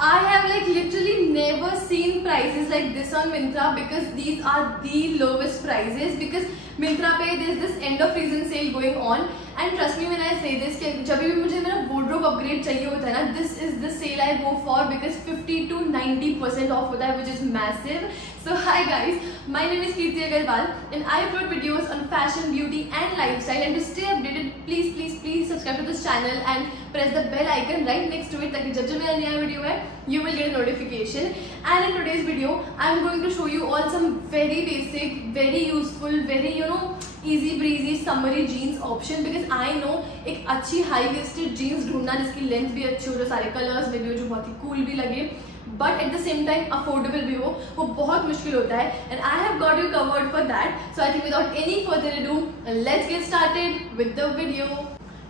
I have like literally never seen prices like this on Myntra because these are the lowest prices. Because Myntra पे there's this end of season sale going on and trust me when I say this कि जब भी मुझे मेरा wardrobe upgrade चाहिए होता है ना, this is the sale I go for because 50 to 90% off होता है, which is massive. So hi guys, my name is Kirti Agarwal and I upload videos on fashion, beauty and lifestyle. And to stay updated, please subscribe to this channel and press the bell icon right next to it ताकि जब जब मेरा नया video है you will get a notification. And in today's video I am going to show you all some very basic, very useful, very easy breezy summery jeans option. Because I know एक अच्छी high waisted jeans ढूंढना जिसकी length भी अच्छी हो, जो सारे colours में भी हो, जो बहुत ही कूल भी लगे but at the same time affordable भी हो, वो बहुत मुश्किल होता है. And I have got you covered for that. So I think without any further ado let's get started with the video.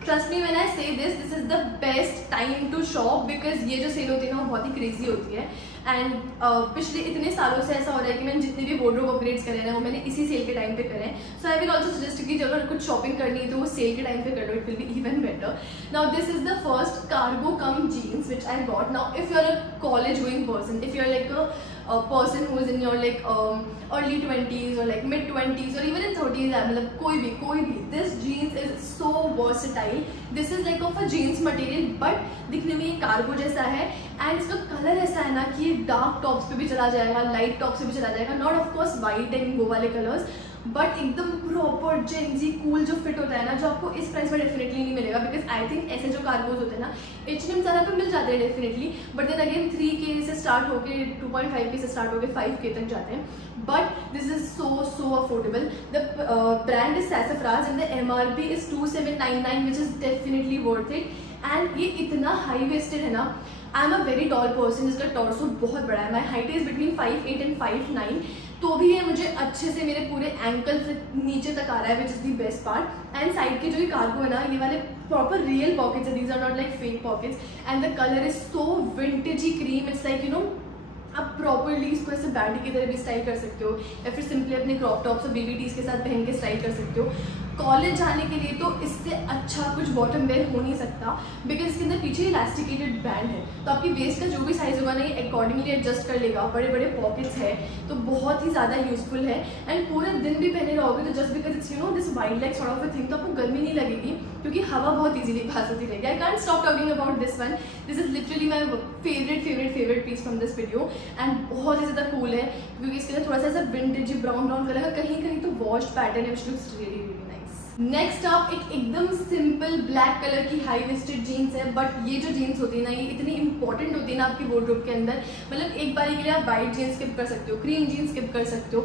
Trust me when I say this is the best time to shop because ये जो cell होती है ना वो बहुत ही crazy होती है. And पिछले इतने सालों से ऐसा हो रहा है कि मैंने जितने भी वार्डरोब अपग्रेड्स करे हैं वो मैंने इसी सेल के टाइम पे करे हैं. सो आई विल ऑल्सो सजेस्ट कि जब कुछ शॉपिंग करनी है तो वो सेल के टाइम पे कर लो, it will be even better. Now this is the first cargo cum jeans which I got. Now if you are a college going person, if you are like a person who is in your like early 20s or like mid 20s or even in 30s, मतलब कोई भी this jeans is so versatile. This is like of a jeans material but दिखने में ये cargo जैसा है and इसका colour ऐसा है ना कि ये डार्क टॉप्स पे भी चला जाएगा, लाइट टॉप से भी चला जाएगा. Not of course white and वो वाले कलर्स बट एकदम प्रॉपर जेंजी कूल जो फिट होता है ना, जो आपको इस प्राइस में डेफिनेटली नहीं मिलेगा. बिकॉज आई थिंक ऐसे जो कार्गोज होते हैं ना H&M ज़्यादा पे मिल जाते हैं definitely, but then again 3K से स्टार्ट होके 2.5K से स्टार्ट होके 5K तक जाते हैं. But this is so affordable. The brand is Sassafras and the MRP is 2799 which is definitely worth it. And ये इतना हाई वेस्टेड है ना. I am a very tall person जिसका टॉर्सो बहुत बड़ा है. My height is between 5'8" and 5'9", तो भी ये मुझे अच्छे से मेरे पूरे एंकल से नीचे तक आ रहा है, which is the best part. And side के जो ये कार्गो है ना, ये वाले प्रॉपर रियल पॉकेट्स है, these are not like fake pockets. And the colour is so vintagey cream. It's like आप प्रॉपरली इसको ऐसे बैंडी की तरह भी स्टाइल कर सकते हो या फिर सिंपली अपने क्रॉप टॉप्स और बेबी टीज के साथ पहन के स्टाइल कर सकते हो. कॉलेज जाने के लिए तो इससे अच्छा कुछ बॉटम वेयर हो नहीं सकता बिकॉज इसके अंदर पीछे इलास्टिकेटेड बैंड है, तो आपकी वेस्ट का जो भी साइज होगा ना ये अकॉर्डिंगली एडजस्ट कर लेगा. बड़े बड़े पॉकेट्स है तो बहुत ही ज़्यादा यूजफुल है. एंड पूरे दिन भी पहने रहोगे तो just because it's this wide like sort of a thing, तो आपको गर्मी नहीं लगेगी क्योंकि हवा बहुत ईजिली पास होती रहेगी. I can't stop talking about this one. This is literally my favourite piece from this video and बहुत ही ज़्यादा कूल है क्योंकि इसके अंदर थोड़ा सा ऐसा विंटेजी ब्राउन कलर का कहीं तो वॉश्ड पैटर्न है which looks really nice. Next up एक एकदम सिंपल ब्लैक कलर की हाई वेस्टेड जीन्स है. बट ये जो जीन्स होती है ना ये इतनी इंपॉर्टेंट होती है ना आपकी वार्डरोब के अंदर. मतलब एक बारी के लिए आप वाइट जीन्स स्किप कर सकते हो, क्रीम जीन्स स्किप कर सकते हो,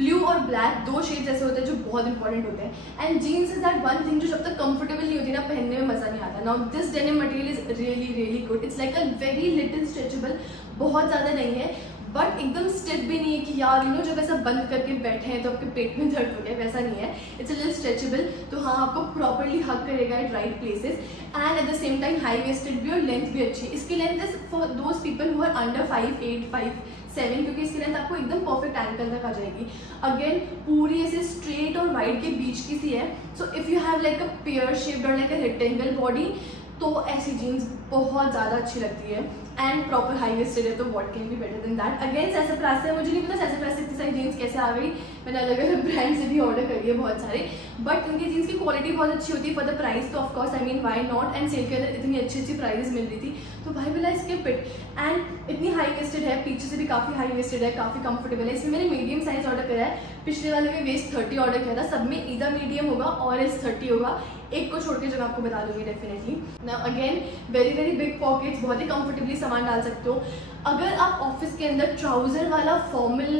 ब्लू और ब्लैक दो शेड्स ऐसे होते हैं जो बहुत इंपॉर्टेंट होते हैं. And jeans is that one thing जो जब तक कंफर्टेबल नहीं होती ना पहनने में मजा नहीं आता. Now this denim material is really good. It's like a very little stretchable, बहुत ज़्यादा नहीं है बट एकदम स्टिफ भी नहीं है कि यार जब ऐसा बंद करके बैठे हैं तो आपके पेट में दर्द हो गया, वैसा नहीं है. इट्स अ लिटिल स्ट्रेचेबल, तो हाँ आपको प्रॉपरली हग करेगा at right places. And at the same time high waisted भी और लेंथ भी अच्छी. इसकी length is for those people who are under 5'8", 5'7", क्योंकि इसकी लेंथ आपको एकदम परफेक्ट एंकल तक आ जाएगी. अगेन पूरी ऐसे स्ट्रेट और वाइड के बीच की सी है. So if you have like a pear shaped और लाइक अ रेक्टेंगल बॉडी तो ऐसी जीन्स बहुत ज़्यादा अच्छी लगती है. एंड प्रॉपर हाई वेस्टेड है तो what can be better than that. Again Sassafras से, मुझे नहीं पता सैसफ्रास से इतनी सारी जीन्स कैसे आ गई. मैंने अलग अलग ब्रांड से भी ऑर्डर करी है बहुत सारे, बट इनकी जीन्स की क्वालिटी बहुत अच्छी होती है फॉर द प्राइस. तो of course I mean why not. And sale के अंदर इतनी अच्छी प्राइजेस मिल रही थी तो भाई will I skip it. And इतनी हाई वेस्टेड है, पीछे से भी काफ़ी हाई वेस्टेड है, काफ़ी कंफर्टेबल है. इसमें मैंने मीडियम साइज ऑर्डर करा है. पिछले वाले में वेस्ट 30 ऑर्डर किया था. सब में ईदर मीडियम होगा और एस 30 होगा. एक को छोड़ के जो मैं आपको बता दूंगी definitely. Now again very big pockets, बहुत ही कंफर्टेबली सामान डाल सकते हो. अगर आप ऑफिस के अंदर ट्राउजर वाला फॉर्मल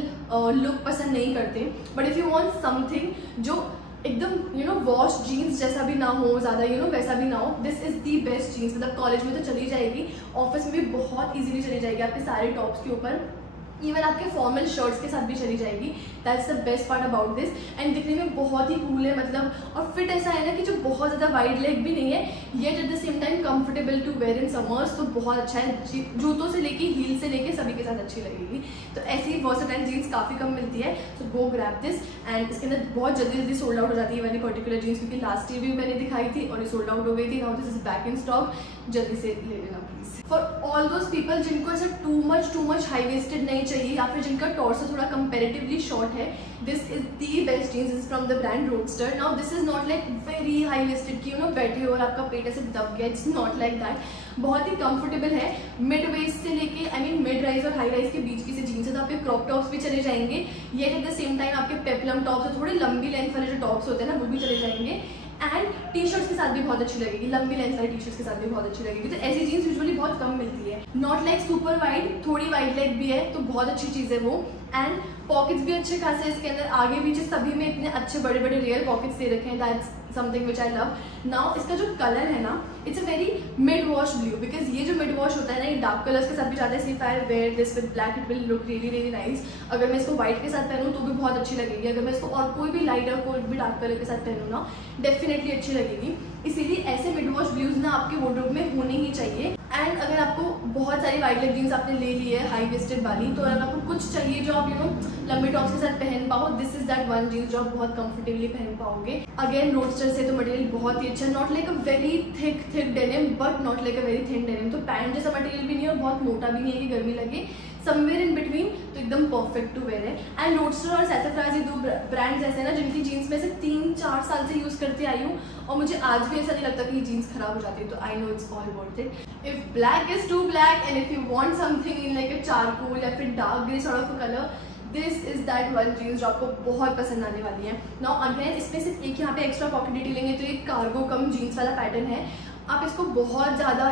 लुक पसंद नहीं करते but if you want something जो एकदम वॉश जीन्स जैसा भी ना हो, ज़्यादा वैसा भी ना हो, this is the best jeans. मतलब कॉलेज में तो चली जाएगी, ऑफिस में भी बहुत इजीली चली जाएगी आपके सारे टॉप्स के ऊपर, इवन आपके फॉर्मल शर्ट्स के साथ भी चली जाएगी. That's the best part about this. And दिखने में बहुत ही कूल है मतलब, और फिट ऐसा है ना कि जो बहुत ज़्यादा वाइड लेग भी नहीं है, yet at the same time comfortable to wear in summers. तो बहुत अच्छा है, जूतों से लेके हील से लेके सभी के साथ अच्छी लगेगी. तो ऐसी वर्सेटाइल जीन्स काफ़ी कम मिलती है. सो गो ग्रैब दिस. एंड इसके अंदर बहुत जल्दी सोल्ड आउट हो जाती है वाली पर्टिकुलर जीन्स, क्योंकि लास्ट ईयर भी मैंने दिखाई थी और ये सोल्ड आउट हो गई थी. Now this is back in stock. जल्दी से ले लेना please. For all those people जिनको ऐसा टू मच हाई वेस्टेड नहीं चाहिए या फिर जिनका टॉर्सो थोड़ा कंपेरेटिवली शॉर्ट है, this is the best jeans. Is from the brand Roadster. Now this is not like very high waisted कि बैठे हो और आपका पेट ऐसे दब गया, इट्स नॉट लाइक दैट। बहुत ही कंफर्टेबल है। मिड वेस्ट से लेके मिड राइज और हाई राइज के बीच की से जीन्स है, तो आपके क्रॉप टॉप्स भी चले जाएंगे। ये एट द सेम टाइम आपके पेप्लम टॉप्स और थोड़े लंबी लेंथ वाले जो टॉप्स होते हैं ना, वो भी चले जाएंगे। एंड टी शर्ट्स के साथ भी बहुत अच्छी लगेगी, लंबी लेंथ वाली टी शर्ट्स के साथ भी बहुत अच्छी लगेगी। तो ऐसी जीन्स यूजुअली बहुत कम मिलती है। नॉट लाइक सुपर वाइड, थोड़ी वाइड लेग भी है, तो बहुत अच्छी चीज़ है वो। एंड पॉकेट्स भी अच्छे खासे इसके अंदर, आगे पीछे सभी में इतने अच्छे बड़े बड़े रियल पॉकेट्स दे रखे हैं। That's something which I love. Now इसका जो कलर है ना, it's a very mid wash blue, because ये जो मिड वॉश होता है ना, ये डार्क कलर्स के साथ भी जाता है। If I wear this with black it will look really really nice. अगर मैं इसको व्हाइट के साथ पहनूँ तो भी बहुत अच्छी लगेगी। अगर मैं इसको और कोई भी लाइट और कोई भी डार्क कलर के साथ पहनूँ ना, डेफिनेटली अच्छी लगेगी। इसीलिए ऐसे मिड वॉश ब्लूज ना आपके वार्डरोब में होने ही चाहिए। एंड अगर आपको बहुत सारी वाइड लेग जीन्स आपने ले ली है हाई वेस्टेड वाली, तो अगर आपको कुछ चाहिए जो आप लंबे टॉप्स के साथ पहन पाओ, this is that one jeans जो आप बहुत कंफर्टेबली पहन पाओगे। अगेन रोडस्टर से तो मटेरियल बहुत ही अच्छा, not like a very thick denim but not like a very thin denim. तो पैंट जैसा मटेरियल भी नहीं है और बहुत मोटा भी नहीं है कि गर्मी लगे, समवेयर इन बिटवीन, तो एकदम परफेक्ट टू वेयर है। एंड रोडस्टर और सैसफ्राज, ये दो ब्रांड्स ऐसे हैं ना जिनकी जीन्स में से 3-4 साल से यूज करते आई हूँ और मुझे आज भी ऐसा नहीं लगता कि ये जीन्स खराब हो जाती है। तो I know it's all worth it. If black is too black and if you want something in like a charcoal या फिर dark grey sort of colour, this is that one jeans जो आपको बहुत पसंद आने वाली है। नाउ अगेन इसमें सिर्फ एक यहाँ पे एक्स्ट्रा पॉकेट डिटेलिंग है, तो ये कार्गो कम जीन्स वाला पैटर्न है। आप इसको बहुत ज़्यादा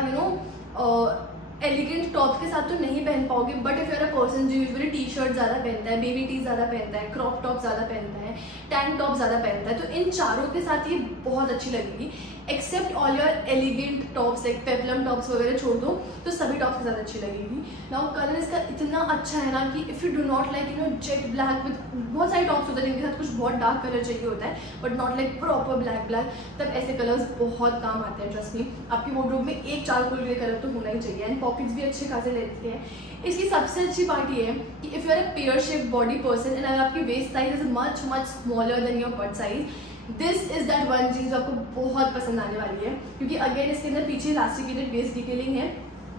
एलिगेंट टॉप्स के साथ तो नहीं पहन पाओगे, but if you are a person जो यूजुअली टी शर्ट ज़्यादा पहनता है, बेबी टी ज़्यादा पहनता है, क्रॉप टॉप ज़्यादा पहनता है, टैंक टॉप ज़्यादा पहनता है, तो इन चारों के साथ ये बहुत अच्छी लगेगी। Except all your elegant tops like peplum tops वगैरह छोड़ दो, तो सभी टॉप्स के साथ अच्छी लगेगी। नाउ कलर इसका इतना अच्छा है ना कि if you do not like jet black with, बहुत सारे टॉप्स होते हैं जिनके साथ कुछ बहुत डार्क कलर चाहिए होता है but not like proper black, तब ऐसे कलर्स बहुत काम आते हैं। ट्रस्ट मी, आपकी वार्डरोब में एक चारकोल ग्रे कलर तो होना ही चाहिए। एंड पॉकेट्स भी अच्छे खासे लेते हैं। इसकी सबसे अच्छी बात ये है कि if you are a pear shape body person and अगर आपकी waist size is much smaller than your butt size, this is that one jeans आपको बहुत पसंद आने वाली है। क्योंकि अगेन इसके अंदर पीछे इलास्टिकेटेड वेस्ट डिटेलिंग है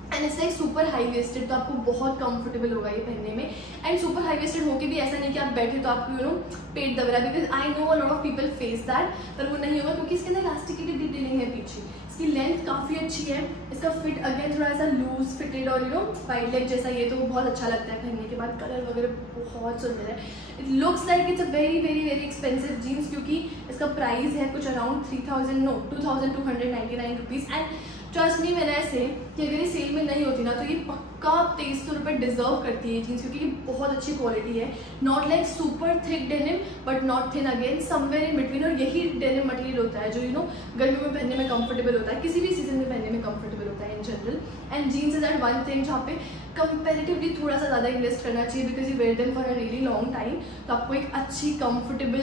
and it's like super high waisted, तो आपको बहुत कंफर्टेबल होगा ये पहनने में। एंड सुपर हाई वेस्टेड होके भी ऐसा नहीं कि आप बैठे तो आपको पेट दब रहा है, because I know a lot of people face that, पर वो नहीं होगा क्योंकि इसके अंदर इलास्टिकेटेड डिटेलिंग है पीछे। इसकी लेंथ काफ़ी अच्छी है। इसका फिट अगेन थोड़ा सा लूज फिटेड और वाइड लेग जैसा, ये तो बहुत अच्छा लगता है पहनने के बाद। कलर वगैरह बहुत सुंदर है। It looks like it's a very very very expensive jeans, क्योंकि इसका प्राइस है कुछ around 2299 rupees. And trust me मैंने ऐसे कि अगर ये सेल में नहीं होती ना तो ये पक्का 2300 रुपये डिजर्व करती है ये जीन्स, क्योंकि ये बहुत अच्छी क्वालिटी है। Not like super thick denim but not thin, again somewhere in between. और यही डेनिम मटेरियल होता है जो गर्मियों में पहनने में कंफर्टेबल होता है, किसी भी सीजन में पहनने में कंफर्टेबल होता है in general. And jeans is that one thing जहाँ पे कंपेरेटिवली थोड़ा सा ज़्यादा इन्वेस्ट करना चाहिए, because you wear them for a really long time. तो आपको एक अच्छी कंफर्टेबल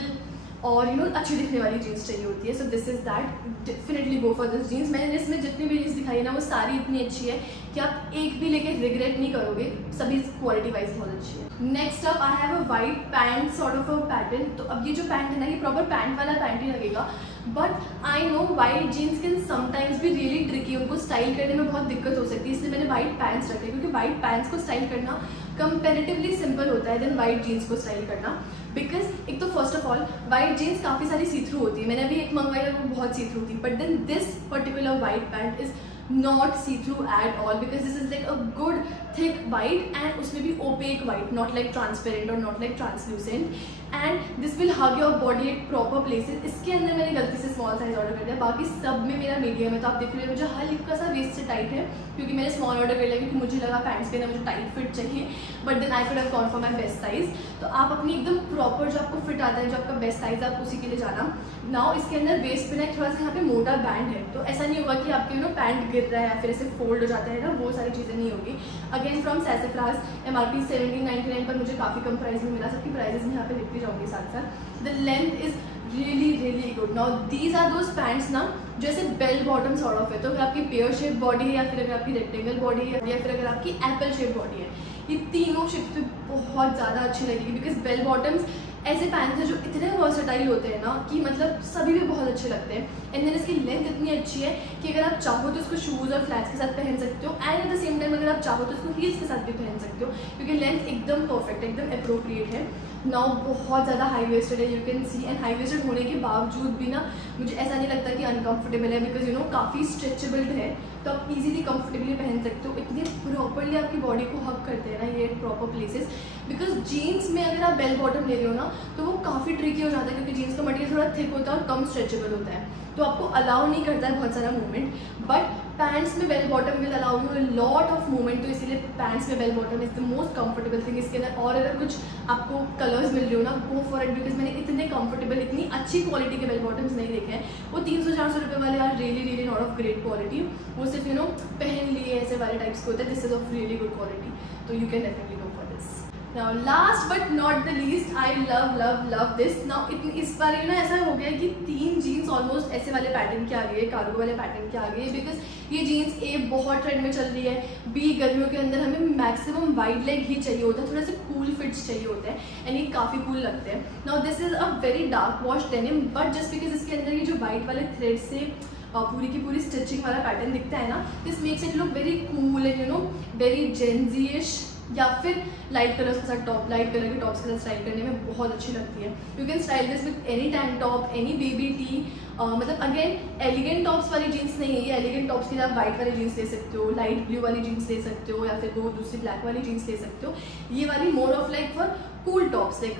और अच्छी दिखने वाली जीन्स चाहिए होती है। So this is that, definitely go for this jeans. मैंने इसमें जितनी भी जीन्स दिखाई है ना वो सारी इतनी अच्छी है कि आप एक भी लेके रिग्रेट नहीं करोगे, सभी क्वालिटी वाइज बहुत अच्छी है। Next up I have a white pant sort of a pattern. तो अब ये जो पैंट है ना, ये प्रॉपर पैंट वाला पैंट ही लगेगा, but I know white jeans can sometimes भी रियली ट्रिकी, उनको स्टाइल करने में बहुत दिक्कत हो सकती है, इसलिए मैंने वाइट पैंट्स रखे, क्योंकि वाइट पैंट्स को स्टाइल करना कंपेरेटिवली सिंपल होता है देन वाइट जीन्स को स्टाइल करना। बिकॉज एक तो first of all white jeans काफ़ी सारी सी थ्रू होती है, मैंने अभी एक मंगवाई है वो बहुत सी थ्रू थी, but then this particular white pant is not see through at all, because this is like a good thick white and उसमें भी opaque white, not like transparent or not like translucent, and this will hug your body at proper places। इसके अंदर मैंने गलती से small size order कर दिया, बाकी सब में मेरा मीडियम है। तो आप देख रहे हो मुझे हल्का सा वेस्ट से टाइट है, क्योंकि मैंने स्मॉल ऑर्डर कर लिया क्योंकि मुझे लगा पैंट्स के अंदर मुझे टाइट फिट चाहिए, but then I could have gone for my best size. तो आप अपनी एकदम प्रॉपर जो आपको फिट आता है, जो आपका बेस्ट साइज आप उसी के लिए जाना। नाउ इसके अंदर वेस्ट पे ना थोड़ा सा यहाँ पे मोटा बैंड है, तो ऐसा नहीं होगा कि आपके पैंट गिर रहा है या फिर ऐसे फोल्ड हो जाता है ना, वो सारी चीज़ें नहीं होगी। अगेन फ्रॉम सैसफ्राज, MRP 1799 पर मुझे काफ़ी कम प्राइस में मिला। सबकी प्राइजेस मैं यहाँ पे लिखती जाऊँगी साथ साथ। The length is really good. Now these are those pants ना जैसे बेल बॉटम सॉर्ट ऑफ है, तो अगर आपकी पेयर शेप बॉडी है या फिर अगर आपकी रेक्टेंगल बॉडी है या फिर अगर आपकी एप्पल शेप बॉडी है, ये तीनों शेप्स पे बहुत ज़्यादा अच्छी लगेगी, बिकॉज बेल बॉटम्स ऐसे पैंट्स हैं जो इतने वर्सेटाइल होते हैं ना कि मतलब सभी भी बहुत अच्छे लगते हैं। एंड देन इसकी लेंथ इतनी अच्छी है कि अगर आप चाहो तो इसको शूज़ और फ्लैट्स के साथ पहन सकते हो, and at the same time अगर आप चाहो तो इसको हील्स के साथ भी पहन सकते हो, क्योंकि लेंथ एकदम परफेक्ट, एकदम अप्रोप्रिएट है। नाउ बहुत ज़्यादा हाई वेस्टेड है, you can see, and high waisted होने के बावजूद भी ना मुझे ऐसा नहीं लगता कि अनकंफर्टेबल है, बिकॉज यू नो काफ़ी स्ट्रेचेबल है, तो आप इजीली कंफर्टेबली पहन सकते हो। इतने प्रॉपरली आपकी बॉडी को हग करते हैं ना ये प्रॉपर प्लेसेस, बिकॉज जीन्स में अगर आप बेल बॉटम ले रहे हो ना तो वो काफ़ी ट्रिकी हो जाता है, क्योंकि जीन्स का मटेरियल थोड़ा थिक होता है और कम स्ट्रेचेबल होता है, तो आपको अलाउ नहीं करता है बहुत सारा मूवमेंट। बट पैंट्स में bell bottom will allow you lot of movement, तो इसीलिए पैंट्स में bell bottom is the most comfortable thing इसके अंदर। और अगर कुछ आपको कलर्स मिल रहे हो ना, गो फॉर इट, बिकॉज मैंने इतने कंफर्टेबल, इतनी अच्छी क्वालिटी के बेल बॉटम्स नहीं देखे हैं। वो 300-400 रुपये वाले are really really not of great quality, वो सिर्फ यू नो पहन लिए ऐसे वाले टाइप्स के होते हैं। This is of really good quality, तो you can definitely go for this. Now last but not the least, I love this. Now इस बार ना ऐसा हो गया कि 3 जीन्स ऑलमोस्ट ऐसे वाले पैटर्न के आ गई है, कार्गो वाले पैटर्न के आ गई है, बिकॉज ये जीन्स ए बहुत ट्रेंड में चल रही है, बी गर्मियों के अंदर हमें मैक्सिमम वाइड लेग ही चाहिए होता है, थोड़ा सा कूल फिट्स चाहिए होते हैं, एंड ये काफ़ी कूल लगते हैं। Now this is a very dark wash denim, but just because इसके अंदर ये जो वाइट वाले थ्रेड से पूरी की पूरी स्टिचिंग वाला पैटर्न दिखता है ना, this makes it look very cool and you know very Gen Z ish, या फिर लाइट कलर्स के साथ टॉप, लाइट कलर के टॉप्स के साथ स्टाइल करने में बहुत अच्छी लगती है। You can style this with any tank top, any baby tee, मतलब अगेन एलिगेंट टॉप्स वाली जीन्स नहीं है ये, एलिगेंट टॉप्स के लिए आप वाइट वाली जीन्स ले सकते हो, लाइट ब्लू वाली जीन्स ले सकते हो, या फिर वो दूसरी ब्लैक वाली जीन्स ले सकते हो। ये वाली more of like for cool tops, like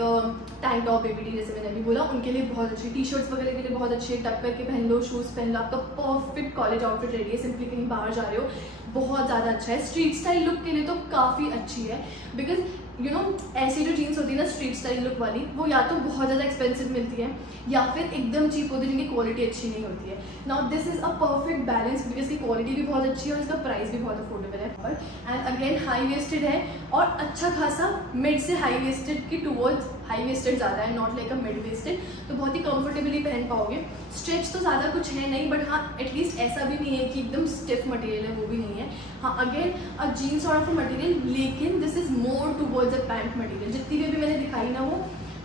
tank top, baby T, जैसे मैंने अभी बोला, उनके लिए बहुत अच्छी, टी शर्ट्स वगैरह के लिए बहुत अच्छी है, टक करके पहन लो, शूज़ पहन लो, आपका परफेक्ट कॉलेज आउटफिट रेडी है, सिंपली कहीं बाहर जा रहे हो, बहुत ज़्यादा अच्छा है। स्ट्रीट स्टाइल लुक के लिए तो काफ़ी अच्छी है, बिकॉज यू नो ऐसी जो जीन्स होती है ना स्ट्रीट स्टाइल लुक वाली, वो या तो बहुत ज़्यादा एक्सपेंसिव मिलती है या फिर एकदम चीप होती है जिनकी क्वालिटी अच्छी नहीं होती है। Now this is a perfect balance, because इसकी क्वालिटी भी बहुत अच्छी है और इसका प्राइस भी बहुत अफोर्डेबल है, एंड अगेन हाई वेस्टेड है, और अच्छा खासा मिड से हाई वेस्टेड की टूवर्ड्स हाई वेस्टेड ज़्यादा है, not like a mid waisted, तो बहुत ही कंफर्टेबली पहन पाओगे। स्ट्रेच तो ज़्यादा कुछ है नहीं, बट हाँ एटलीस्ट ऐसा भी नहीं है कि एकदम स्टिफ मटेरियल है, वो भी नहीं है। हाँ again a jeans sort of a material, लेकिन this is more towards a pant material. जितनी भी मैंने दिखाई ना वो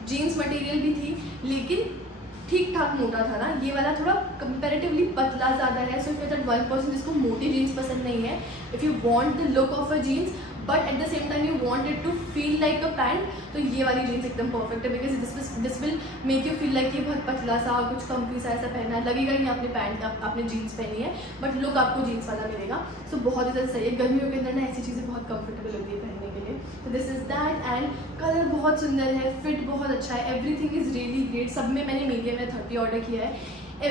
जीन्स मटेरियल भी थी, लेकिन ठीक ठाक मोटा था ना, ये वाला थोड़ा कंपैरेटिवली पतला ज़्यादा है। सो इफ दैट 1% जिसको मोटी जीन्स पसंद नहीं है, if you want the look of a jeans but at the same time you want it to feel like a pant, तो ये वाली जीन्स एकदम परफेक्ट है, because this will make you feel like ये बहुत पतला सा, कुछ कम्फी सा ऐसा पहना है, लगेगा ही नहीं आपने पैंट, आपने जीन्स पहनी है, बट लुक आपको जीन्स वाला मिलेगा। सो बहुत ही ज़्यादा सही है, गर्मियों के अंदर ना ऐसी चीज़ें बहुत कंफर्टेबल होती है पहनने के लिए। तो this is that, and colour बहुत सुंदर है, फिट बहुत अच्छा है, एवरीथिंग इज रियली ग्रेट। सब में मैंने मीडियम में 30 ऑर्डर किया है,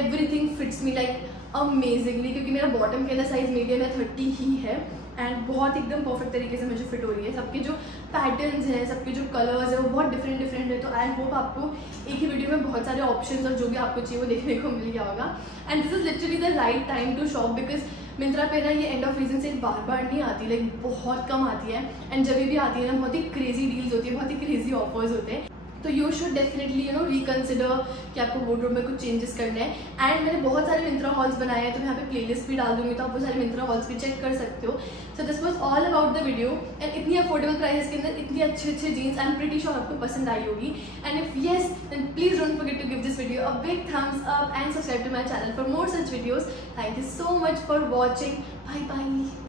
everything fits me like amazingly, क्योंकि मेरा बॉटम के अंदर साइज मीडियम है, 30 ही है, एंड बहुत एकदम परफेक्ट तरीके से मुझे फिट हो रही है। सबके जो पैटर्न्स हैं, सबके जो कलर्स हैं वो बहुत डिफरेंट है, तो आई होप आपको एक ही वीडियो में बहुत सारे ऑप्शंस और जो भी आपको चाहिए वो देखने को मिल गया होगा। And this is literally the right time to shop, because Myntra पे ना ये एंड ऑफ सीजन सेल बार बार नहीं आती, लाइक बहुत कम आती है, एंड जब भी आती है ना बहुत ही क्रेजी डील्स होती है, बहुत ही क्रेजी ऑफर्स होते हैं, तो you should definitely you know reconsider कि आपको वार्डरोब में कुछ चेंजेस करने हैं। एंड मैंने बहुत सारे मिंत्रा हॉल्स बनाए हैं, तो मैं यहाँ पे प्लेलिस्ट भी डाल दूंगी, तो आप वो सारे मिंत्रा हॉल्स भी चेक कर सकते हो। So this was all about the video, and इतनी अफोर्डेबल प्राइस के अंदर इतनी अच्छे jeans, I am pretty sure आपको पसंद आई होगी। And if yes then please don't forget to give this video a big thumbs up and subscribe to my channel for more such videos. Thank you so much for watching, bye bye.